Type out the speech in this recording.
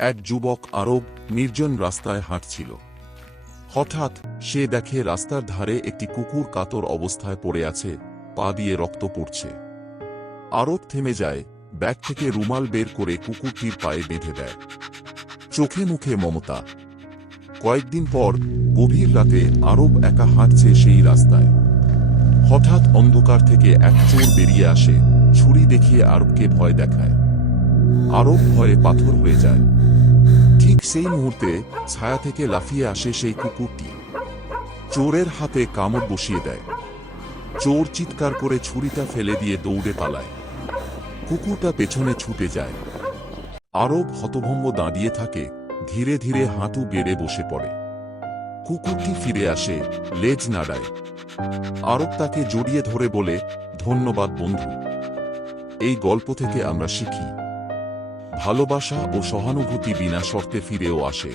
এক যুবক আরব নির্জন রাস্তায় হাঁটছিল। হঠাৎ সে দেখে রাস্তার ধারে একটি কুকুর কাতর অবস্থায় পড়ে আছে, পা দিয়ে রক্ত পড়ছে। আরব থেমে যায়, ব্যাগ থেকে রুমাল বের করে কুকুরটির পায়ে বেঁধে দেয়। চোখে মুখে মমতা। কয়েকদিন পর, গভীর রাতে আরব একা হাঁটছে সেই রাস্তায়। হঠাৎ অন্ধকার থেকে এক চোর বেরিয়ে আসে, ছুরি দেখিয়ে আরবকে ভয় দেখায়। আরব ভয়ে পাথর হয়ে যায়। ঠিক সেই মুহূর্তে ছায়া থেকে লাফিয়ে আসে সেই কুকুরটি। চোরের হাতে কামড় বসিয়ে দেয়। চোর চিৎকার করে ছুরিটা ফেলে দিয়ে দৌড়ে পালায়। কুকুরটা পেছনে ছুটে যায়। আরব হতভম্ব দাঁড়িয়ে থাকে, ধীরে ধীরে হাঁটু গেড়ে বসে পড়ে। কুকুরটি ফিরে আসে, লেজ নাড়ায়। আরব তাকে জড়িয়ে ধরে বলে, ধন্যবাদ বন্ধু। এই গল্প থেকে আমরা শিখি। ভালোবাসা ও সহানুভূতি বিনা শর্তে ফিরেও আসে।